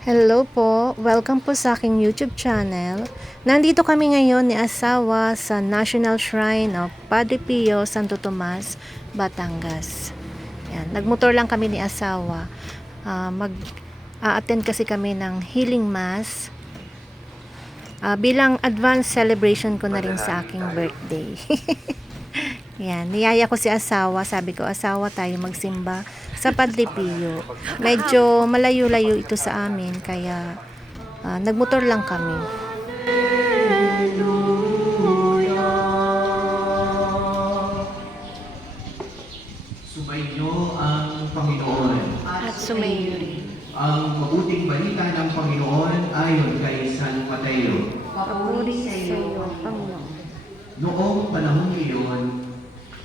Hello po, welcome po sa aking YouTube channel. Nandito kami ngayon ni asawa sa National Shrine of Padre Pio Santo Tomas, Batangas. Yan, nagmotor lang kami ni asawa. Mag-attend kasi kami ng healing mass. Bilang advance celebration ko na rin sa aking birthday. Yan, niyaya ko si asawa, sabi ko asawa tayo magsimba sa Padre Pio. Medyo malayo-layo ito sa amin kaya nagmotor lang kami. Sumainyo ang Panginoon. At sumayo rin. Ang mabuting balita ng Panginoon ayon kay San Mateo. Papuri sa iyo, Panginoon. Noong panahon iyon,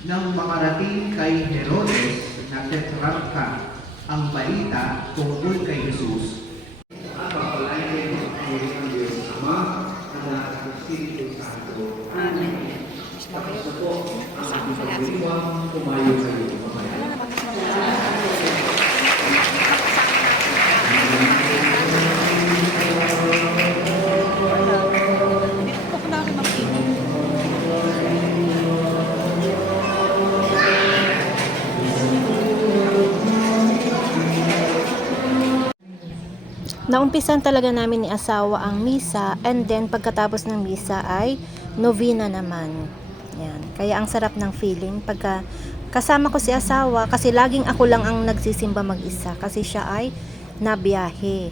nang makarating kay Herodes na tetrarca ang balita tungkol kay Jesus, papalain ang Diyos Ama, Anak at Espiritu Santo. Amen. Tapos po ang pagdiriwang kumayo kayo. Naumpisan talaga namin ni asawa ang misa and then pagkatapos ng misa ay novena naman. Yan. Kaya ang sarap ng feeling pagka kasama ko si asawa kasi laging ako lang ang nagsisimba mag-isa kasi siya ay nabiyahe.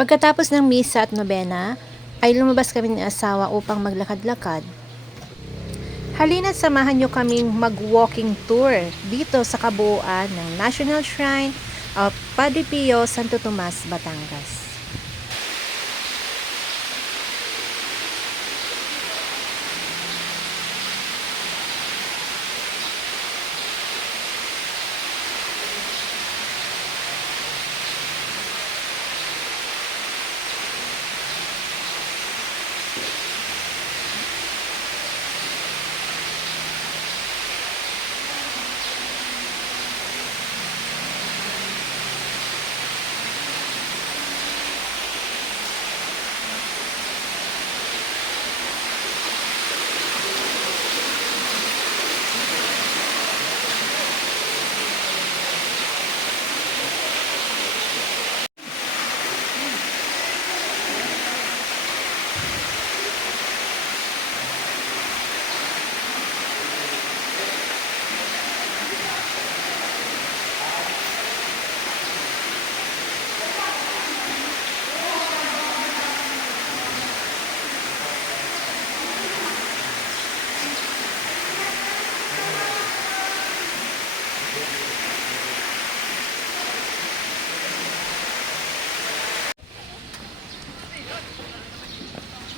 Pagkatapos ng misa at nobena ay lumabas kami ni asawa upang maglakad-lakad. Halina't samahan nyo kaming mag-walking tour dito sa kabuuan ng National Shrine of Padre Pio Santo Tomas, Batangas.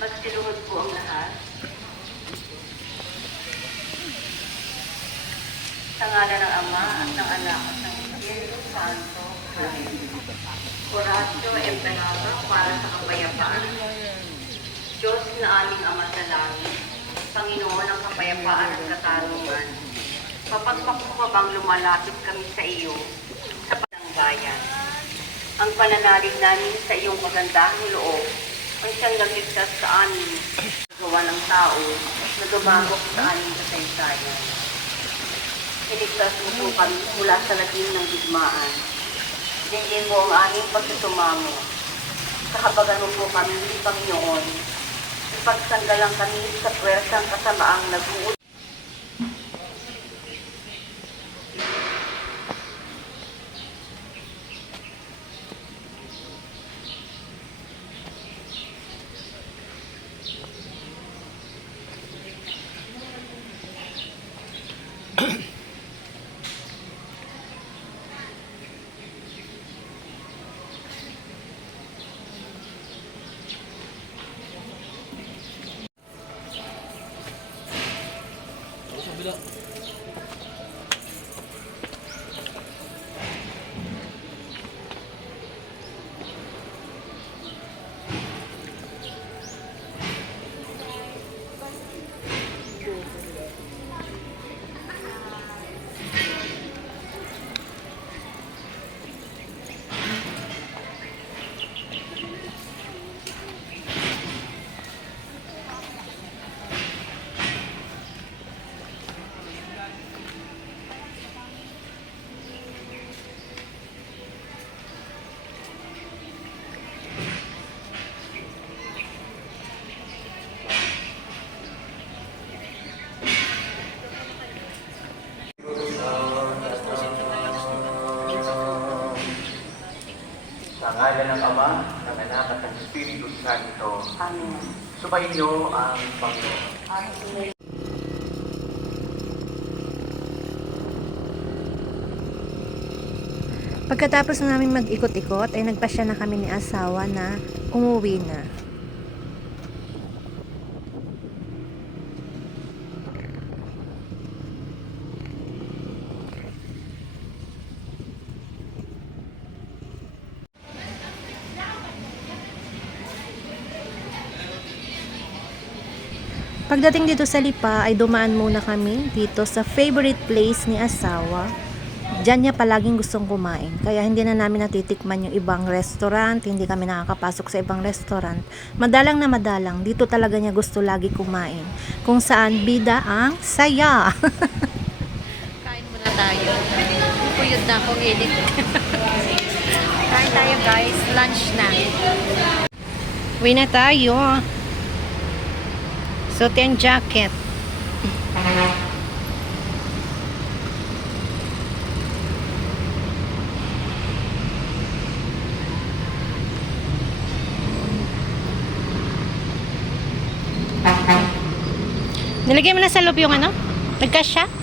Magsiluhod po ang lahat. Sa ngala ng Ama at ng Anak at ng Espiritu Santo. Amen. Oratio Emperador para sa kapayapaan. Diyos na aming Ama sa langit, Panginoon ng kapayapaan at katarungan. Mapagpakumbabang lumalapit kami sa iyo sa panangbayan. Ang pananalig namin sa iyong magandang loob ang siyang nagligtas sa amin, gawa ng tao na dumagok sa aming kasaysayan. Iligtas mo po kami mula sa lagim ng digmaan. Dinggin mo ang aming pagsusumango. Kahabagan mo po kami, Panginoon. Ipagsanggalang kami sa puwersang kasamaang nag-uut. Sa ngalan ng Ama, ng Anak at ng Espiritu Santo. Amen. Subayin niyo ang Panginoon. Amen. Pagkatapos namin mag-ikot-ikot, ay nagpasya na kami ni asawa na umuwi na. Pagdating dito sa Lipa, ay dumaan muna kami dito sa favorite place ni asawa. Diyan niya palaging gustong kumain. Kaya hindi na namin natitikman yung ibang restaurant, hindi kami nakakapasok sa ibang restaurant. Madalang na madalang, dito talaga niya gusto lagi kumain. Kung saan bida ang saya. Kain muna tayo. Puyod na akong init. Kain tayo guys. Lunch na. Uwi na tayo. Suot and jacket. Nilagay mo na sa loob yung ano? Nagkasya?